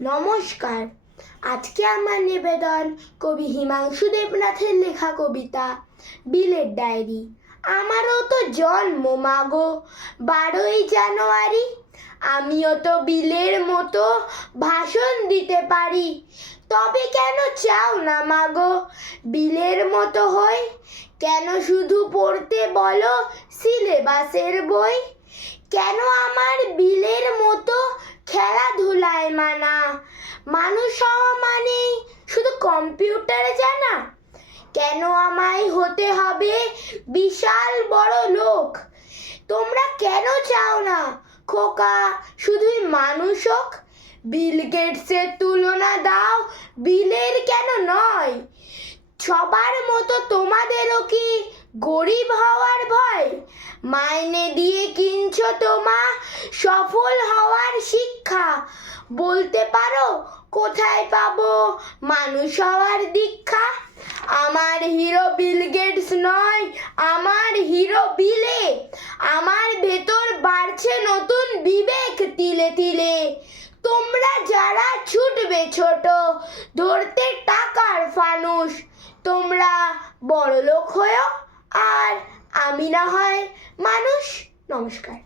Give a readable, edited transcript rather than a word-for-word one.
নমস্কার। আজকে আমার নিবেদন কবি হিমাংশু দেবনাথের লেখা কবিতা বিলের ডায়েরি। আমারও তো জন্ম মাগো 12ই জানুয়ারি। আমিও তো বিলের মতো ভাষণ দিতে পারি। তবে কেন চাও না মাগো বিলের মতো হই? কেন শুধু পড়তে বলো সিলেবাসের বই? কেন আমার বিলের মতো খেলাধুলায় মানা? মানুষ হওয়া মানেই শুধু কম্পিউটারে জানা? কেন আমায় হতে হবে বিশাল বড় লোক? তোমরা কেন চাও না খোকা শুধুই মানুষ হোক? বিল গেটসের তুলনা দাও বিলের কেন নয়? সবার মতো তোমাদেরও কি গরিব হওয়ার ভয়? মাইনে দিয়ে কিনছো তোমা সফল হওয়ার শিক্ষা। বলতে পারো কোথায় পাবো মানুষ হওয়ার দীক্ষা? আমার হিরো বিল গেটস নয়, আমার হিরো বিলে। আমার ভেতর বাড়ছে নতুন বিবেক তিলে তিলে। তোমরা যারা ছুটবে ছোট ধরতে টাকার ফানুস, তোমরা বড়লোক হয়েও আর আমি না হয় মানুষ। নমস্কার।